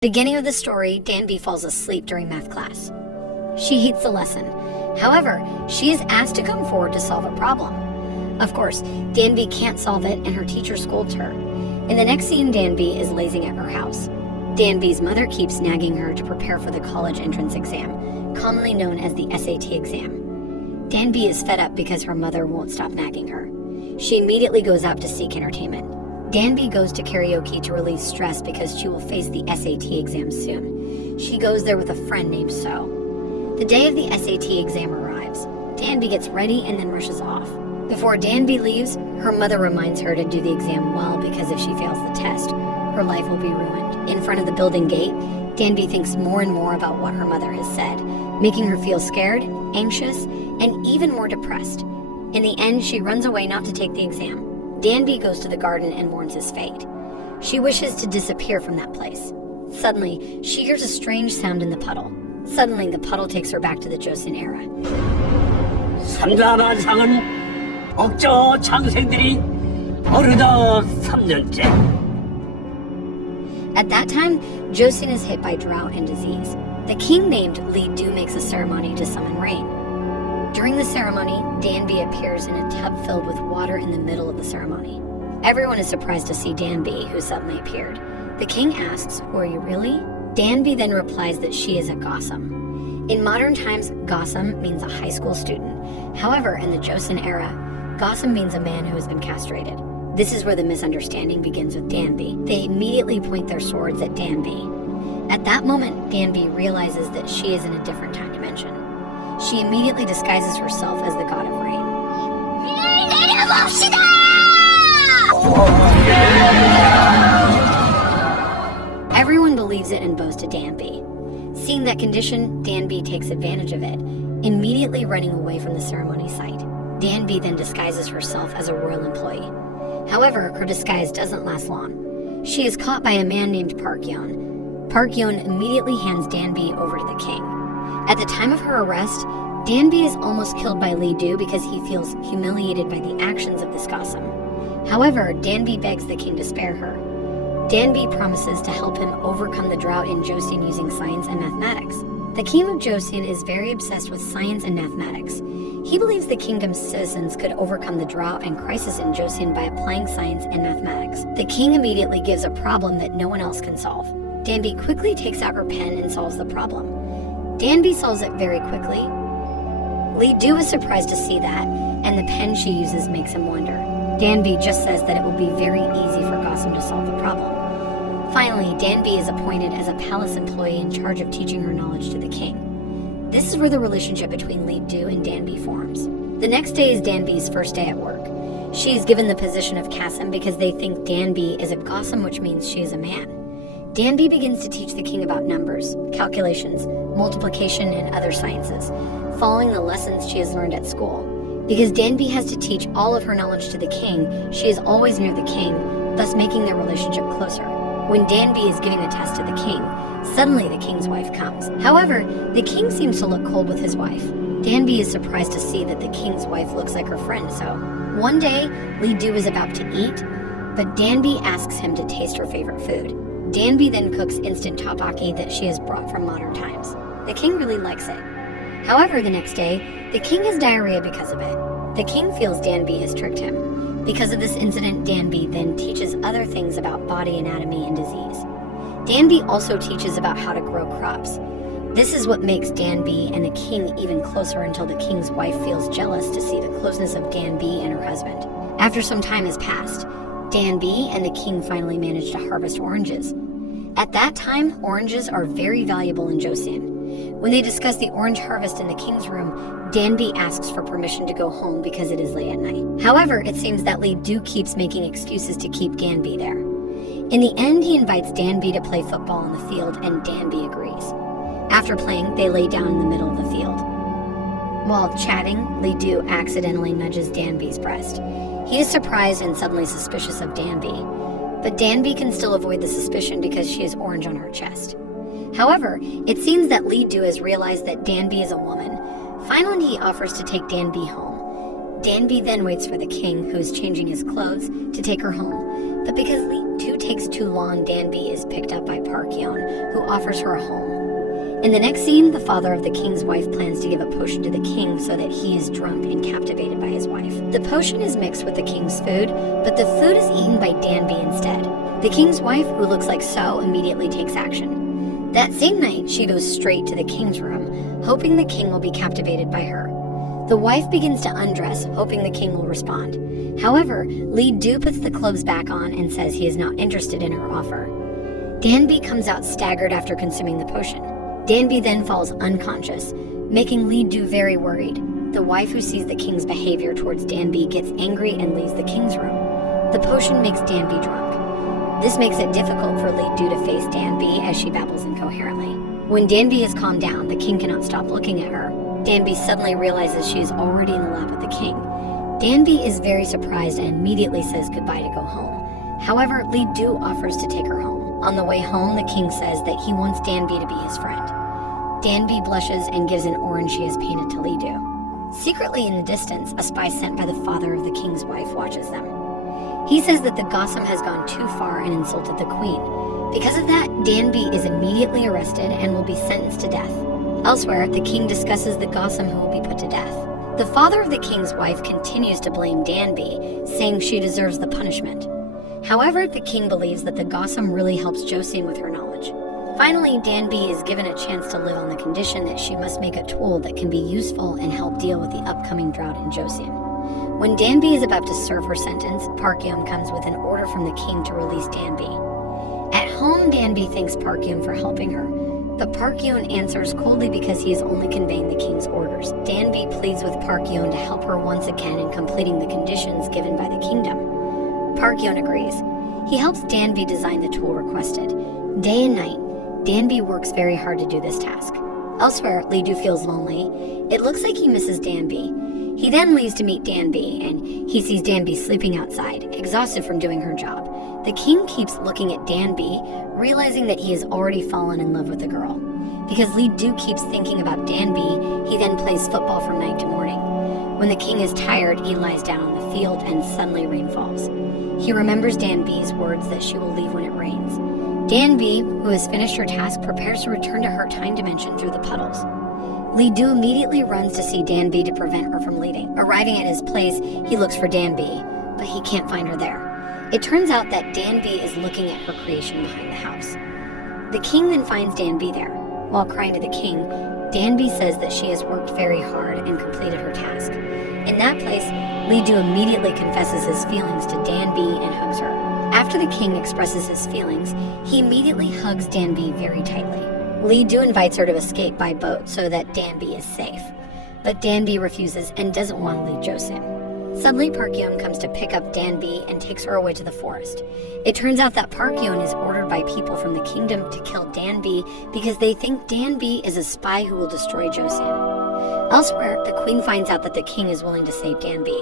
Beginning of the story, Danby falls asleep during math class. She hates the lesson. However, she is asked to come forward to solve a problem. Of course, Danby can't solve it and her teacher scolds her. In the next scene, Danby is lazing at her house. Danby's mother keeps nagging her to prepare for the college entrance exam, commonly known as the SAT exam. Danby is fed up because her mother won't stop nagging her. She immediately goes out to seek entertainment. Danby goes to karaoke to release stress because she will face the SAT exam soon. She goes there with a friend named So. The day of the SAT exam arrives. Danby gets ready and then rushes off. Before Danby leaves, her mother reminds her to do the exam well because if she fails the test, her life will be ruined. In front of the building gate, Danby thinks more and more about what her mother has said, making her feel scared, anxious, and even more depressed. In the end, she runs away not to take the exam. Danby goes to the garden and mourns his fate. She wishes to disappear from that place. Suddenly, she hears a strange sound in the puddle. Suddenly, the puddle takes her back to the Joseon era. 산산한상은 억저 장생들이 어르다 3년째. At that time, Joseon is hit by drought and disease. The king named Lee Do makes a ceremony to summon rain. During the ceremony, Danby appears in a tub filled with water in the middle of the ceremony. Everyone is surprised to see Danby, who suddenly appeared. The king asks, "Who are you really?" Danby then replies that she is a Gossam. In modern times, Gossam means a high school student. However, in the Joseon era, Gossam means a man who has been castrated. This is where the misunderstanding begins with Danby. They immediately point their swords at Danby. At that moment, Danby realizes that she is in a different time dimension. She immediately disguises herself as the god of rain. Everyone believes it and bows to Danby. Seeing that condition, Danby takes advantage of it, immediately running away from the ceremony site. Danby then disguises herself as a royal employee. However, her disguise doesn't last long. She is caught by a man named Park Yeon. Park Yeon immediately hands Danby over to the king. At the time of her arrest, Danby is almost killed by Lee Do because he feels humiliated by the actions of this Gossam. However, Danby begs the king to spare her. Danby promises to help him overcome the drought in Joseon using science and mathematics. The king of Joseon is very obsessed with science and mathematics. He believes the kingdom's citizens could overcome the drought and crisis in Joseon by applying science and mathematics. The king immediately gives a problem that no one else can solve. Danby quickly takes out her pen and solves the problem. Danby solves it very quickly. Lee Do is surprised to see that, and the pen she uses makes him wonder. Danby just says that it will be very easy for Gossam to solve the problem. Finally, Danby is appointed as a palace employee in charge of teaching her knowledge to the king. This is where the relationship between Lee Do and Danby forms. The next day is Danby's first day at work. She is given the position of Kassam because they think Danby is a Gossam, which means she is a man. Danby begins to teach the king about numbers, calculations, multiplication, and other sciences, following the lessons she has learned at school. Because Danby has to teach all of her knowledge to the king, she is always near the king, thus making their relationship closer. When Danby is giving a test to the king, suddenly the king's wife comes. However, the king seems to look cold with his wife. Danby is surprised to see that the king's wife looks like her friend, so. One day, Lee Do is about to eat, but Danby asks him to taste her favorite food. Danby then cooks instant tteokbokki that she has brought from modern times. The king really likes it. However, the next day, the king has diarrhea because of it. The king feels Danby has tricked him. Because of this incident, Danby then teaches other things about body anatomy and disease. Danby also teaches about how to grow crops. This is what makes Danby and the king even closer until the king's wife feels jealous to see the closeness of Danby and her husband. After some time has passed, Danby and the king finally manage to harvest oranges. At that time, oranges are very valuable in Joseon. When they discuss the orange harvest in the king's room, Danby asks for permission to go home because it is late at night. However, it seems that Lee Do keeps making excuses to keep Danby there. In the end, he invites Danby to play football on the field, and Danby agrees. After playing, they lay down in the middle of the field. While chatting, Lee Do accidentally nudges Danby's breast. He is surprised and suddenly suspicious of Danby, but Danby can still avoid the suspicion because she has orange on her chest. However, it seems that Lee Do has realized that Danby is a woman. Finally, he offers to take Danby home. Danby then waits for the king, who is changing his clothes, to take her home. But because Lee 2 takes too long, Danby is picked up by Park Yeon, who offers her a home. In the next scene, the father of the king's wife plans to give a potion to the king so that he is drunk and captivated by his wife. The potion is mixed with the king's food, but the food is eaten by Danby instead. The king's wife, who looks like So, immediately takes action. That same night, she goes straight to the king's room, hoping the king will be captivated by her. The wife begins to undress, hoping the king will respond. However, Lee Do puts the clothes back on and says he is not interested in her offer. Danby comes out staggered after consuming the potion. Danby then falls unconscious, making Lee Do very worried. The wife, who sees the king's behavior towards Danby, gets angry and leaves the king's room. The potion makes Danby drunk. This makes it difficult for Lee Do to face Danby as she babbles incoherently. When Danby has calmed down, the king cannot stop looking at her. Danby suddenly realizes she is already in the lap of the king. Danby is very surprised and immediately says goodbye to go home. However, Lee Do offers to take her home. On the way home, the king says that he wants Danby to be his friend. Danby blushes and gives an orange she has painted to Lee Do. Secretly in the distance, a spy sent by the father of the king's wife watches them. He says that the Gossam has gone too far and insulted the queen. Because of that, Danby is immediately arrested and will be sentenced to death. Elsewhere, the king discusses the Gossam who will be put to death. The father of the king's wife continues to blame Danby, saying she deserves the punishment. However, the king believes that the Gossam really helps Joseon with her knowledge. Finally, Danby is given a chance to live on the condition that she must make a tool that can be useful and help deal with the upcoming drought in Joseon. When Danby is about to serve her sentence, Park Yeon comes with an order from the king to release Danby. At home, Danby thanks Park Yeon for helping her, but Park Yeon answers coldly because he is only conveying the king's orders. Danby pleads with Park Yeon to help her once again in completing the conditions given by the kingdom. Park Yeon agrees. He helps Danby design the tool requested. Day and night, Danby works very hard to do this task. Elsewhere, Lee Do feels lonely. It looks like he misses Danby. He then leaves to meet Danby, and he sees Danby sleeping outside, exhausted from doing her job. The king keeps looking at Danby, realizing that he has already fallen in love with the girl. Because Lee Do keeps thinking about Danby, he then plays football from night to morning. When the king is tired, he lies down on the field and suddenly rain falls. He remembers Danby's words that she will leave when it rains. Danby, who has finished her task, prepares to return to her time dimension through the puddles. Lee Do immediately runs to see Danby to prevent her from leaving. Arriving at his place, he looks for Danby, but he can't find her there. It turns out that Danby is looking at her creation behind the house. The king then finds Danby there. While crying to the king, Danby says that she has worked very hard and completed her task. In that place, Lee Do immediately confesses his feelings to Danby and hugs her. After the king expresses his feelings, he immediately hugs Danby very tightly. Lee Do invites her to escape by boat so that Danby is safe. But Danby refuses and doesn't want to leave Joseon. Suddenly, Park Yeon comes to pick up Danby and takes her away to the forest. It turns out that Park Yeon is ordered by people from the kingdom to kill Danby because they think Danby is a spy who will destroy Joseon. Elsewhere, the queen finds out that the king is willing to save Danby.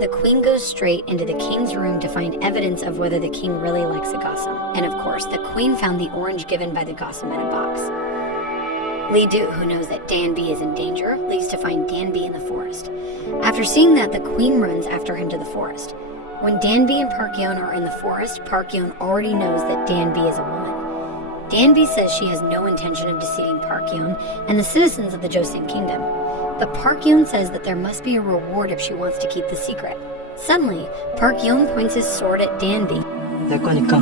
The queen goes straight into the king's room to find evidence of whether the king really likes the Gossam. And of course, the queen found the orange given by the Gossam in a box. Lee Do, who knows that Danby is in danger, leaves to find Danby in the forest. After seeing that, the queen runs after him to the forest. When Danby and Park Yeon are in the forest, Park Yeon already knows that Danby is a woman. Danby says she has no intention of deceiving Park Yeon and the citizens of the Joseon kingdom. But Park Yeon says that there must be a reward if she wants to keep the secret. Suddenly, Park Yeon points his sword at Danby. 내 거니까.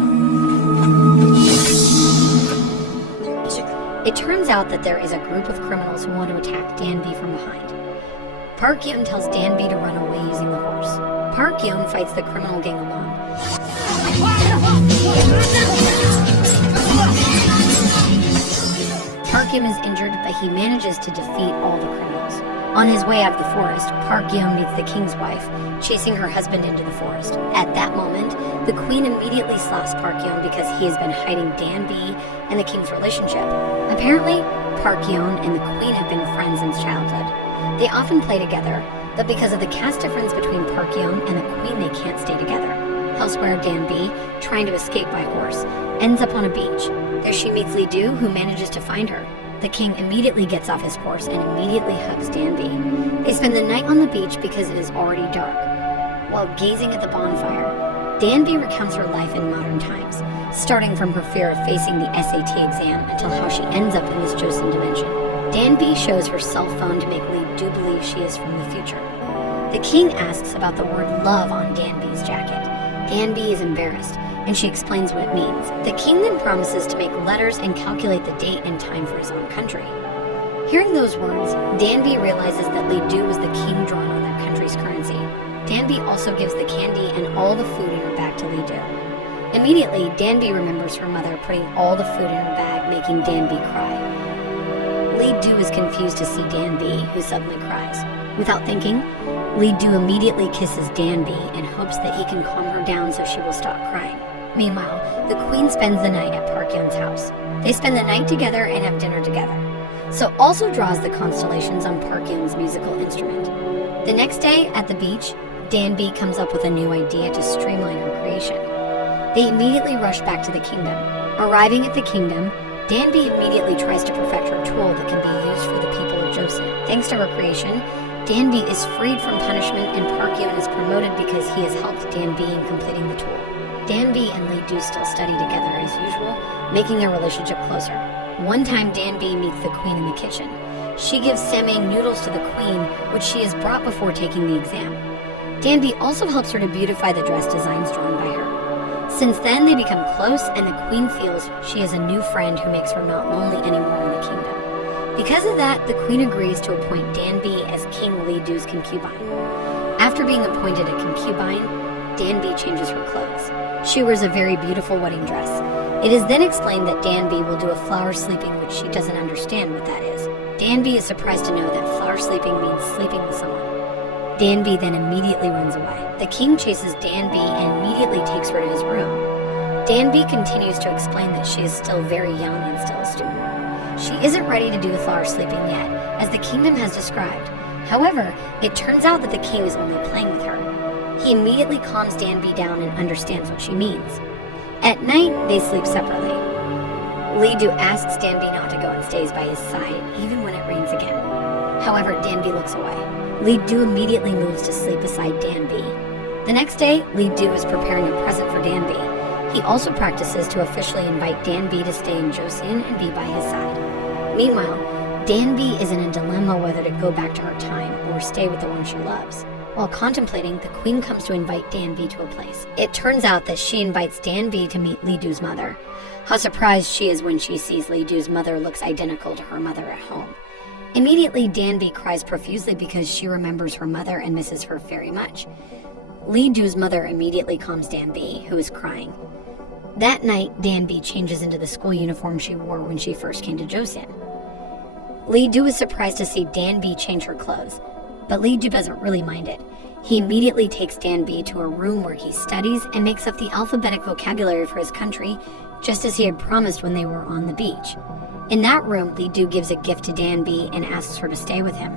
It turns out that there is a group of criminals who want to attack Danby from behind. Park Yeon tells Danby to run away using the horse. Park Yeon fights the criminal gang alone. Park Yeon is injured, but he manages to defeat all the criminals. On his way out of the forest, Park Yeon meets the king's wife, chasing her husband into the forest. At that moment, the queen immediately slaps Park Yeon because he has been hiding Danby and the king's relationship. Apparently, Park Yeon and the queen have been friends since childhood. They often play together, but because of the caste difference between Park Yeon and the queen, they can't stay together. Elsewhere, Danby, trying to escape by horse, ends up on a beach. There she meets Lee Do, who manages to find her. The king immediately gets off his horse and immediately hugs Danby. They spend the night on the beach because it is already dark. While gazing at the bonfire, Danby recounts her life in modern times, starting from her fear of facing the SAT exam until how she ends up in this Joseon dimension. Danby shows her cell phone to make Lee Do believe she is from the future. The king asks about the word love on Danby's jacket. Danby is embarrassed, and she explains what it means. The king then promises to make letters and calculate the date and time for his own country. Hearing those words, Danby realizes that Lee Do was the king drawn on their country's currency. Danby also gives the candy and all the food in her bag to Lee Do. Immediately, Danby remembers her mother putting all the food in her bag, making Danby cry. Lee Do is confused to see Danby, who suddenly cries. Without thinking, Lee Do immediately kisses Danby and hopes that he can calm her down so she will stop crying. Meanwhile, the queen spends the night at Park Yeon's house. They spend the night together and have dinner together. So also draws the constellations on Park Yeon's musical instrument. The next day, at the beach, Danby comes up with a new idea to streamline her creation. They immediately rush back to the kingdom. Arriving at the kingdom, Danby immediately tries to perfect her tool that can be used for the people of Joseon. Thanks to her creation, Danby is freed from punishment and Park Yeon is promoted because he has helped Danby in completing the tool. Danby and Lee Do still study together as usual, making their relationship closer. One time Danby meets the queen in the kitchen. She gives Samhain noodles to the queen, which she has brought before taking the exam. Danby also helps her to beautify the dress designs drawn by her. Since then, they become close, and the queen feels she has a new friend who makes her not lonely anymore in the kingdom. Because of that, the queen agrees to appoint Danby as King Lee Do's concubine. After being appointed a concubine, Danby changes her clothes. She wears a very beautiful wedding dress. It is then explained that Danby will do a flower sleeping, which she doesn't understand what that is. Danby is surprised to know that flower sleeping means sleeping with someone. Danby then immediately runs away. The king chases Danby and immediately takes her to his room. Danby continues to explain that she is still very young and still a student. She isn't ready to do the flower sleeping yet, as the kingdom has described. However, it turns out that the king is only playing with her. He immediately calms Danby down and understands what she means. At night, they sleep separately. Lee Do asks Danby not to go and stays by his side, even when it rains again. However, Danby looks away. Lee Do immediately moves to sleep beside Danby. The next day, Lee Do is preparing a present for Danby. He also practices to officially invite Danby to stay in Joseon and be by his side. Meanwhile, Danby is in a dilemma whether to go back to her time or stay with the one she loves. While contemplating, the queen comes to invite Danby to a place. It turns out that she invites Danby to meet Lee Do's mother. How surprised she is when she sees Lee Do's mother looks identical to her mother at home. Immediately, Danby cries profusely because she remembers her mother and misses her very much. Lee Do's mother immediately calms Danby, who is crying. That night, Danby changes into the school uniform she wore when she first came to Joseon. Lee Do is surprised to see Danby change her clothes, but Lee Do doesn't really mind it. He immediately takes Danby to a room where he studies and makes up the alphabetic vocabulary for his country, just as he had promised when they were on the beach. In that room, Lee Do gives a gift to Danby and asks her to stay with him.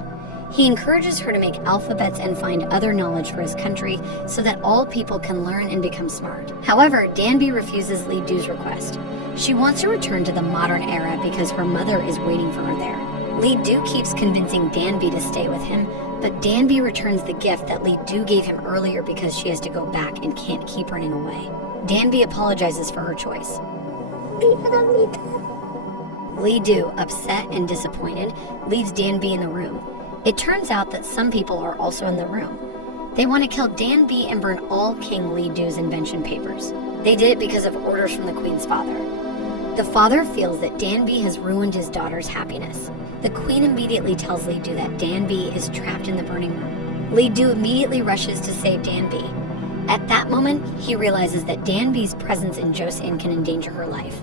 He encourages her to make alphabets and find other knowledge for his country so that all people can learn and become smart. However, Danby refuses Lee Do's request. She wants to return to the modern era because her mother is waiting for her there. Lee Do keeps convincing Danby to stay with him, but Danby returns the gift that Lee Do gave him earlier because she has to go back and can't keep running away. Danby apologizes for her choice. Lee Do, upset and disappointed, leaves Danby in the room. It turns out that some people are also in the room. They want to kill Danby and burn all King Lee Do's invention papers. They did it because of orders from the queen's father. The father feels that Danby has ruined his daughter's happiness. The queen immediately tells Lee Do that Danby is trapped in the burning room. Lee Do immediately rushes to save Danby. At that moment, he realizes that Danby's presence in Joseon can endanger her life.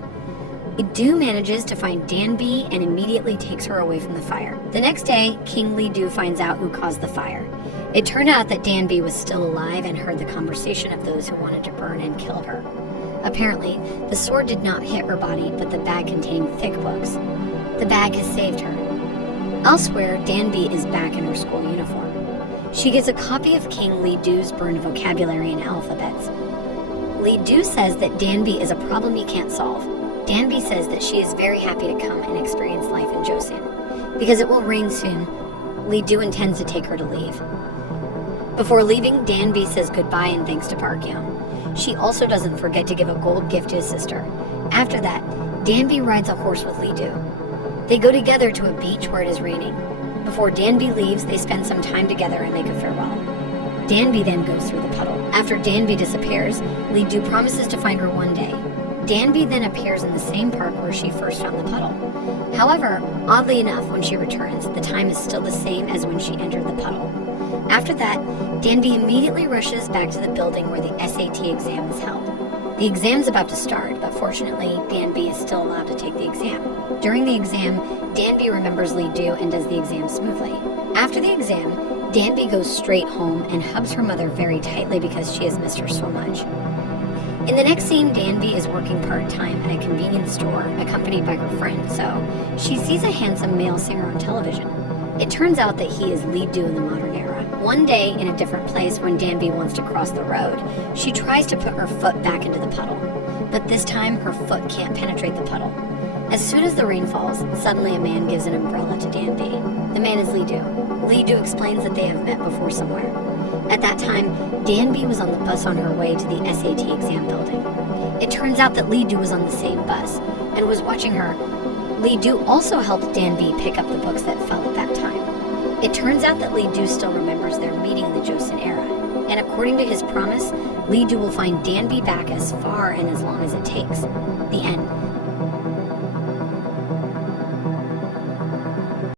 Lee Do manages to find Danby and immediately takes her away from the fire. The next day, King Lee Do finds out who caused the fire. It turned out that Danby was still alive and heard the conversation of those who wanted to burn and kill her. Apparently, the sword did not hit her body, but the bag contained thick books. The bag has saved her. Elsewhere, Danby is back in her school uniform. She gets a copy of King Lee Do's burned vocabulary and alphabets. Lee Do says that Danby is a problem he can't solve. Danby says that she is very happy to come and experience life in Joseon. Because it will rain soon, Lee Do intends to take her to leave. Before leaving, Danby says goodbye and thanks to Park Yeon. She also doesn't forget to give a gold gift to his sister. After that, Danby rides a horse with Lee Do. They go together to a beach where it is raining. Before Danby leaves, they spend some time together and make a farewell. Danby then goes through the puddle. After Danby disappears, Lee Do promises to find her one day. Danby then appears in the same park where she first found the puddle. However, oddly enough, when she returns, the time is still the same as when she entered the puddle. After that, Danby immediately rushes back to the building where the SAT exam is held. The exam's about to start, but fortunately, Danby is still allowed to take the exam. During the exam, Danby remembers Lee Do and does the exam smoothly. After the exam, Danby goes straight home and hugs her mother very tightly because she has missed her so much. In the next scene, Danby is working part-time at a convenience store, accompanied by her friend, so she sees a handsome male singer on television. It turns out that he is Lee Do in the modern era. One day, in a different place, when Danby wants to cross the road, she tries to put her foot back into the puddle. But this time, her foot can't penetrate the puddle. As soon as the rain falls, suddenly a man gives an umbrella to Danby. The man is Lee Do. Lee Do explains that they have met before somewhere. At that time, Danby was on the bus on her way to the SAT exam building. It turns out that Lee Do was on the same bus and was watching her. Lee Do also helped Danby pick up the books that fell at that time. It turns out that Lee Do still remembers their meeting in the Joseon era, and according to his promise, Lee Do will find Danby back as far and as long as it takes. The end.